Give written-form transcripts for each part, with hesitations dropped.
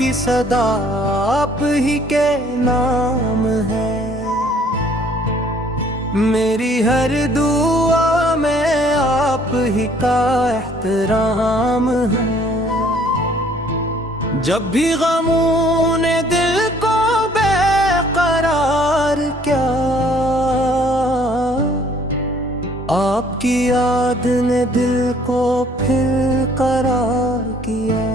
की सदा आप ही के नाम है, मेरी हर दुआ में आप ही का एहतराम है। जब भी गमों ने दिल को बेकरार किया, आपकी याद ने दिल को फिर करार किया।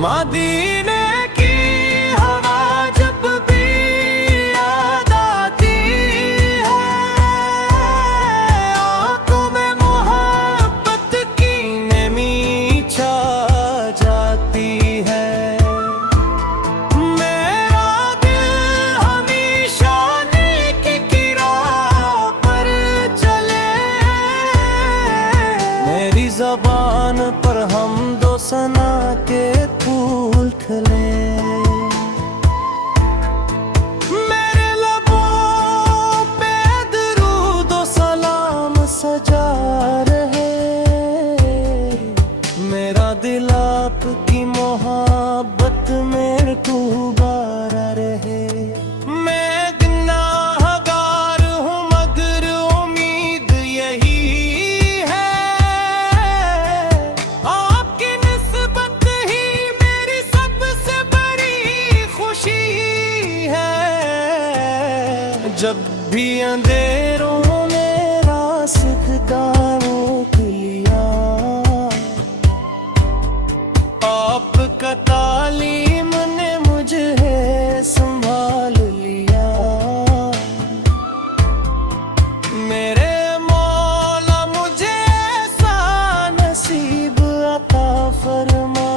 मदीने की हवा जब भी याद आती है, आंखों में मोहब्बत की नमी छा जाती है। मेरा दिल हमेशा नेकी की राह पर चले, मेरी ज़बान पर हमदो सना के फूल खिले, मेरे लबों पे दरूद व सलाम सजा रहे। मेरा दिल आपकी मोहब्बत में डूबा रहे। मैं गुनाहगार हूँ मगर उम्मीद यही है, आपकी निस्बत ही मेरी सबसे बड़ी खुशी है। जब भी अंधेरों में रास्तगारों के लिया, आपका तालीम ने मुझे संभाल लिया। मेरे मौला मुझे ऐसा नसीब अता फरमा,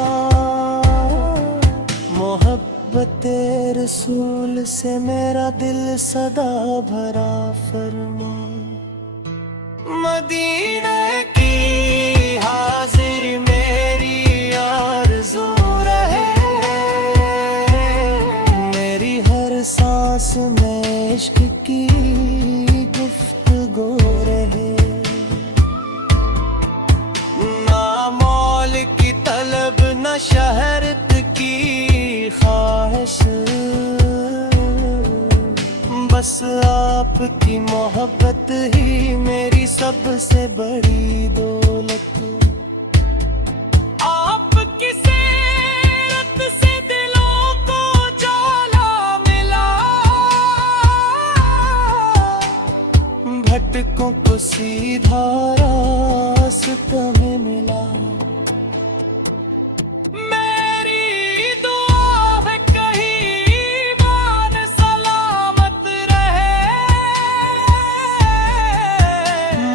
मोहब्बते रसूल से मेरा दिल सदा भरा फरमा। मदीने की हाजिर मेरी आरज़ू रहे, मेरी हर सांस में इश्क की गुफ्तगू रहे। ना मौल की तलब न शहरत की ख्वाहिश, बस आपकी मोहब्बत ही मेरी सबसे बड़ी दौलत। आपकी सीरत से दिलों को जाला मिला, भटकों को सीधा रास्ता में मिला।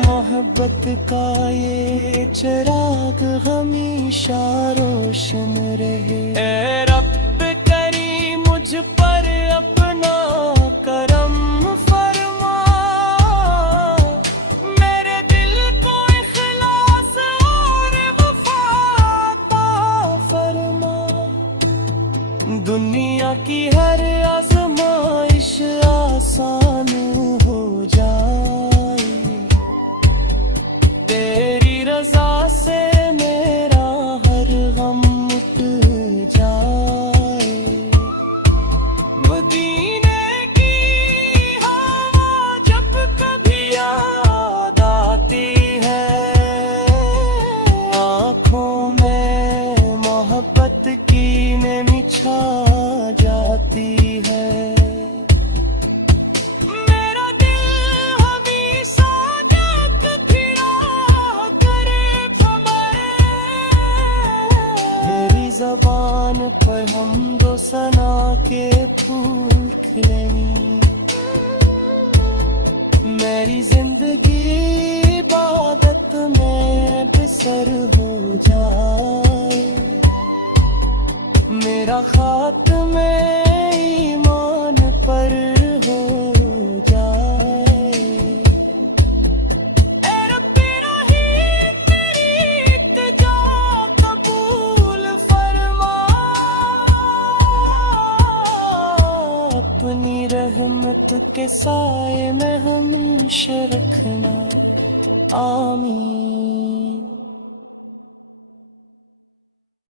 मोहब्बत का ये चिराग हमेशा रोशन रहे। ऐ रब करी मुझ पर अपना करम फरमा, मेरे दिल को इखलास और वफा अता फरमा। दुनिया की हर आज़माइश आसान हो जाए, तेरी रज़ा से मेरा हर गम मिट जाए। मदीने की हवा जब कभी याद आती है, आँखों में मोहब्बत की नमी छा जाती है। ज़बान पर हमदो सना के फूल खिले, मेरी जिंदगी इबादत में बिसर हो जाए। मेरा खात्मे ईमान पर हो जाए। ए रब्बी रहीम मेरी इल्तिजा रहमत के साए में हमेशा रखना, आमीन।